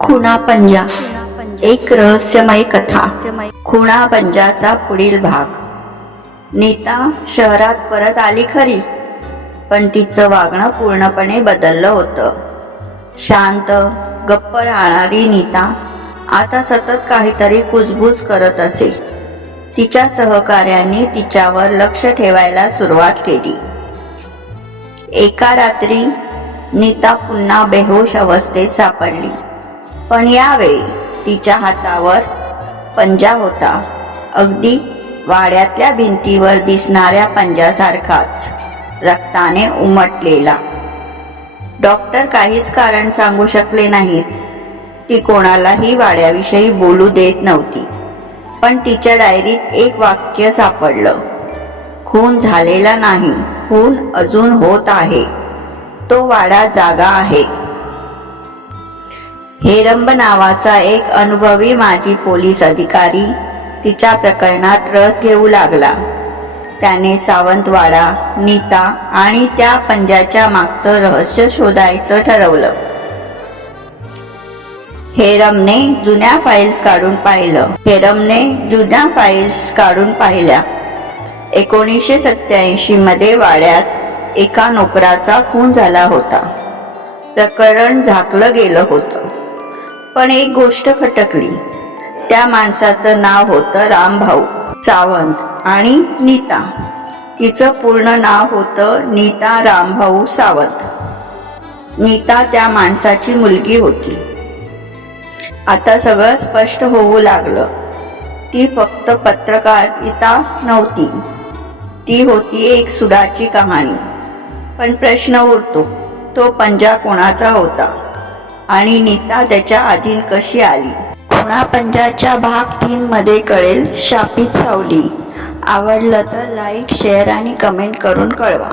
खुणा पंजा एक रहस्यमय कथा. खुणा पंजाचा पुढील भाग. नीता शहरात परत आली खरी पण तिचं वागणं पूर्णपणे बदललं होतं. शांत गप्प राहणारी नीता आता सतत काहीतरी कुजबूज करत असे. तिच्या सहकाऱ्यांनी तिच्यावर लक्ष ठेवायला सुरुवात केली. एका रात्री नीता पुन्हा बेहोश अवस्थेत सापडली. पण यावेळी तिच्या हातावर पंजा होता. अगदी वाड्यातल्या भिंतीवर दिसणाऱ्या पंजासारखाच रक्ताने उमटलेला. डॉक्टर काहीच कारण सांगू शकले नाहीत ती कोणालाही वाड्याविषयी बोलू देत नव्हती. पण तिच्या डायरीत एक वाक्य सापडलं. खून झालेला नाही खून अजून होत आहे. तो वाडा जागा आहे. हेरंब नावाचा एक अनुभवी माजी पोलीस अधिकारी तिच्या प्रकरणात रस घेऊ लागला. त्याने सावंतवाडा नीता आणि त्या पंजाच्या मागचं रहस्य शोधायचं ठरवलं. हेरमने जुन्या फाईल्स काढून पाहिलं. हेरमने जुन्या फाईल्स काढून पाहिल्या. एकोणीसशे सत्याऐंशी मध्ये वाड्यात एका नोकराचा खून झाला होता. प्रकरण झाकलं गेलं होतं. पण एक गोष्ट खटकली. त्या माणसाचं नाव होतं रामभाऊ सावंत आणि नीता. तिचं पूर्ण नाव होतं नीता रामभाऊ सावंत. नीता त्या माणसाची मुलगी होती. आता सगळं स्पष्ट होऊ लागलं. ती फक्त पत्रकारिता नव्हती. ती होती एक सुडाची कहाणी. पण प्रश्न उरतो तो पंजा कोणाचा होता? आणि नीता त्याच्या आधीन कशी आली? खुणा पंजाच्या भाग तीन मध्ये कळेल शापित सावली आवडलं तर लाईक शेअर आणि कमेंट करून कळवा.